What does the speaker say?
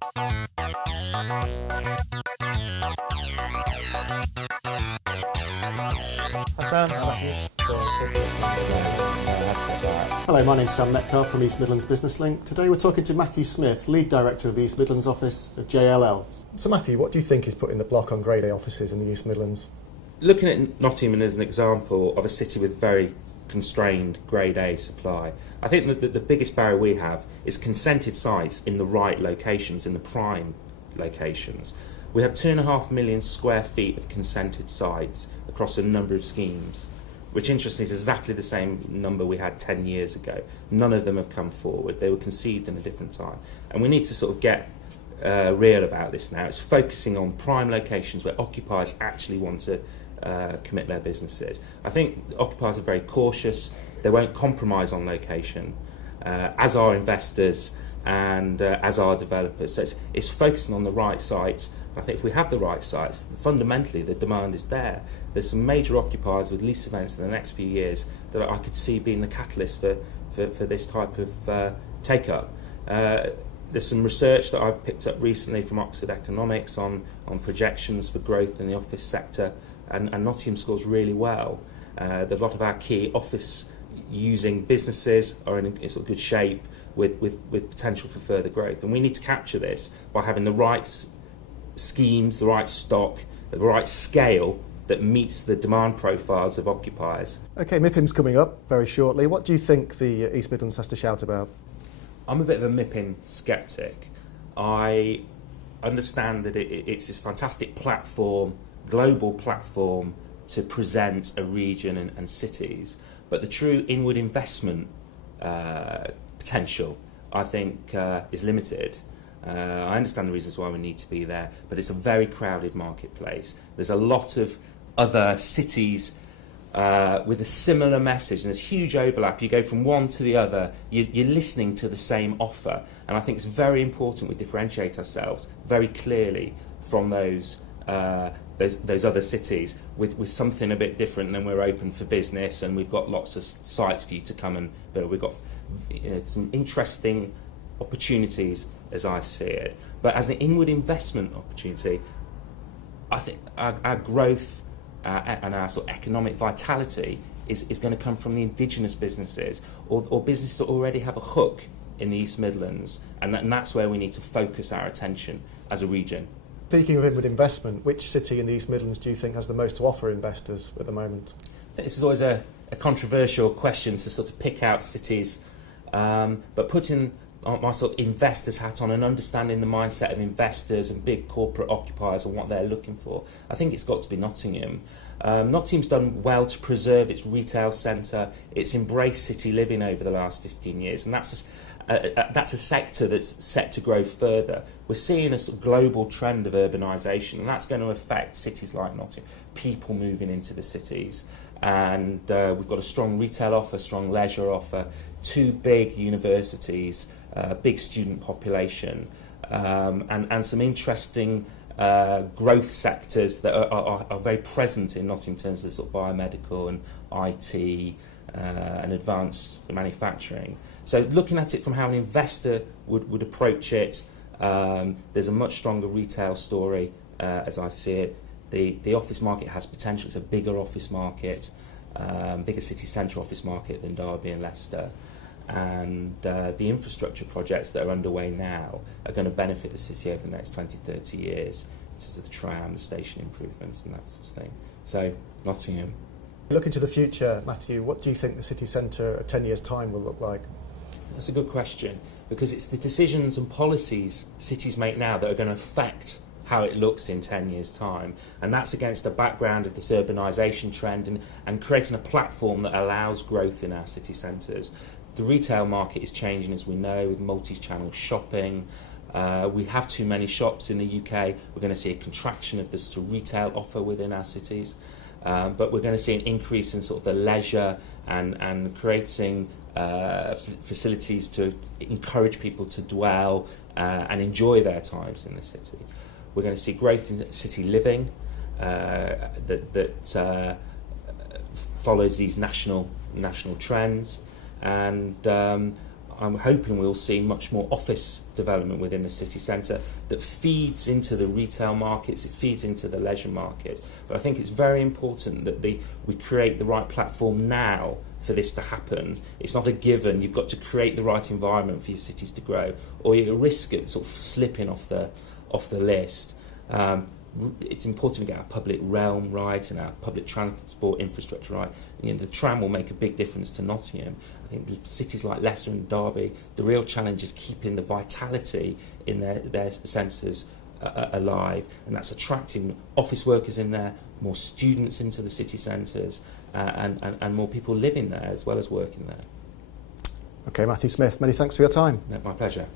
Hello, my name's Sam Metcalf from East Midlands Business Link. Today we're talking to Matthew Smith, Lead Director of the East Midlands office of JLL. So Matthew, what do you think is putting the block on Grade A offices in the East Midlands? Looking at Nottingham as an example of a city with very constrained Grade A supply, I think that the biggest barrier we have is consented sites in the right locations, in the prime locations. We have 2.5 million square feet of consented sites across a number of schemes, which interestingly is exactly the same number we had 10 years ago. None of them have come forward. They were conceived in a different time. And we need to sort of get real about this now. It's focusing on prime locations where occupiers actually want to commit their businesses. I think occupiers are very cautious. They won't compromise on location, as are investors and as are developers. So it's focusing on the right sites. I think if we have the right sites, fundamentally the demand is there. There's some major occupiers with lease events in the next few years that I could see being the catalyst for this type of take-up. There's some research that I've picked up recently from Oxford Economics on projections for growth in the office sector, and Nottingham scores really well. A lot of our key office-using businesses are in sort of good shape with potential for further growth. And we need to capture this by having the right schemes, the right stock, the right scale that meets the demand profiles of occupiers. OK, MIPIM's coming up very shortly. What do you think the East Midlands has to shout about? I'm a bit of a MIPIM sceptic. I understand that it's this fantastic platform, global platform, to present a region and cities, but the true inward investment potential, I think, is limited. I understand the reasons why we need to be there, but it's a very crowded marketplace. There's a lot of other cities with a similar message, and there's huge overlap. You go from one to the other, you're listening to the same offer, and I think it's very important we differentiate ourselves very clearly from those other cities with something a bit different. Than we're open for business, and we've got lots of sites for you to come and build. We've got some interesting opportunities as I see it, but as an inward investment opportunity, I think our growth and our sort of economic vitality is going to come from the indigenous businesses or businesses that already have a hook in the East Midlands, and that's where we need to focus our attention as a region. Speaking of inward investment, which city in the East Midlands do you think has the most to offer investors at the moment? This is always a controversial question to sort of pick out cities, but putting my sort of investor's hat on and understanding the mindset of investors and big corporate occupiers and what they're looking for, I think it's got to be Nottingham. Nottingham's done well to preserve its retail centre. It's embraced city living over the last 15 years, and that's a sector that's set to grow further. We're seeing a sort of global trend of urbanisation, and that's going to affect cities like Nottingham, people moving into the cities. And we've got a strong retail offer, strong leisure offer, two big universities, big student population, and some interesting growth sectors that are very present in Nottingham in terms of sort of biomedical and IT and advanced manufacturing. So looking at it from how an investor would approach it, there's a much stronger retail story as I see it. The office market has potential. It's a bigger office market, bigger city centre office market than Derby and Leicester. And the infrastructure projects that are underway now are going to benefit the city over the next 20, 30 years, such as the tram, the station improvements and that sort of thing. So, Nottingham. Looking to the future, Matthew, what do you think the city centre 10 years' time will look like? That's a good question, because it's the decisions and policies cities make now that are going to affect how it looks in 10 years' time. And that's against a background of this urbanisation trend and creating a platform that allows growth in our city centres. The retail market is changing, as we know, with multi-channel shopping. We have too many shops in the UK. We're going to see a contraction of the sort of retail offer within our cities. But we're going to see an increase in sort of the leisure and creating facilities to encourage people to dwell and enjoy their times in the city. We're going to see growth in city living that follows these national trends, and I'm hoping we'll see much more office development within the city centre that feeds into the retail markets, it feeds into the leisure market. But I think it's very important that we create the right platform now for this to happen. It's not a given. You've got to create the right environment for your cities to grow, or you're at risk of sort of slipping off the list. It's important to get our public realm right and our public transport infrastructure right. The tram will make a big difference to Nottingham. I think cities like Leicester and Derby, the real challenge is keeping the vitality in their centres alive, and that's attracting office workers in there, more students into the city centres, and more people living there as well as working there. Okay, Matthew Smith, many thanks for your time. No, my pleasure.